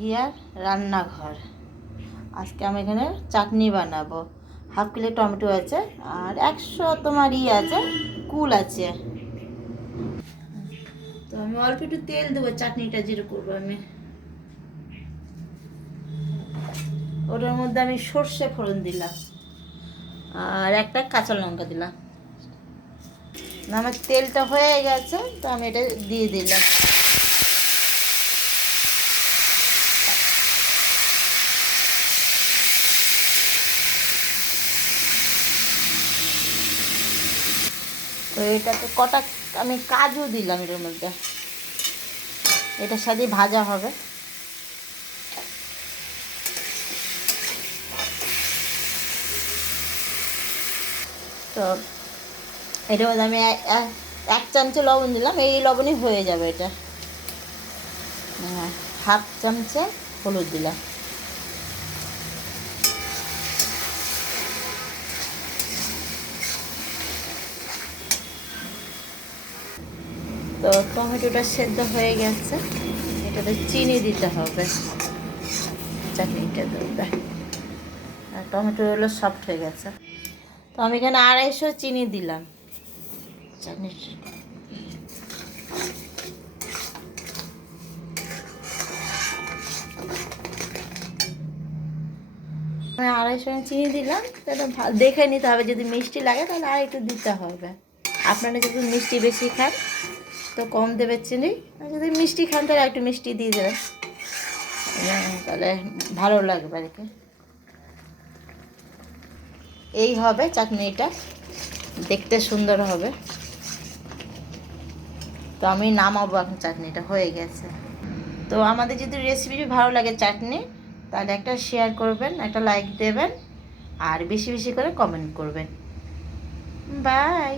Here রান্নাঘর। আজকে আমি এখানে চাটনি বানাবো। হাফ কিলো টমেটো আছে আর 100 তোমার আছে, কুল আছে। তো আমি অল্প একটু তেল দেবো চাটনিটা যেটা করবো আমি। ওটার মধ্যে আমি সর্ষে ফোড়ন দিলাম আর একটা কাঁচা লঙ্কা দিলাম। আমার তেলটা হয়ে গেছে, তো আমি এটা দিয়ে দিলাম। তো এটাতে কটা আমি কাজু দিলাম এটার মধ্যে, এটার সাথে ভাজা হবে। তো এটার মধ্যে আমি এক চামচে লবণ দিলাম, এই লবণই হয়ে যাবে এটা। হাফ চামচে হলুদ দিলাম। তো টমেটোটা সেদ্ধ হয়ে গেছে, এটাতে চিনি দিতে হবে চাটনিটা দেবে। আর টমেটো হলো সফট হয়ে গেছে, তো আমি এখানে 250 চিনি দিলাম চাটনি। আমি 250 চিনি দিলাম। সেটা দেখে নিতে হবে, যদি মিষ্টি লাগে তাহলে আর একটু দিতে হবে। আপনারা যদি মিষ্টি বেশি খান তো কম দেবে চিনি, আর যদি মিষ্টি খান তাহলে একটু মিষ্টি দিয়ে দেবেন, তাহলে ভালো লাগবে আর কি। এই হবে চাটনিটা, দেখতে সুন্দর হবে। তো আমি নামাবো এখন, চাটনিটা হয়ে গেছে। তো আমাদের যদি রেসিপি ভালো লাগে চাটনি, তাহলে একটা শেয়ার করবেন, একটা লাইক দেবেন, আর বেশি বেশি করে কমেন্ট করবেন। বাই।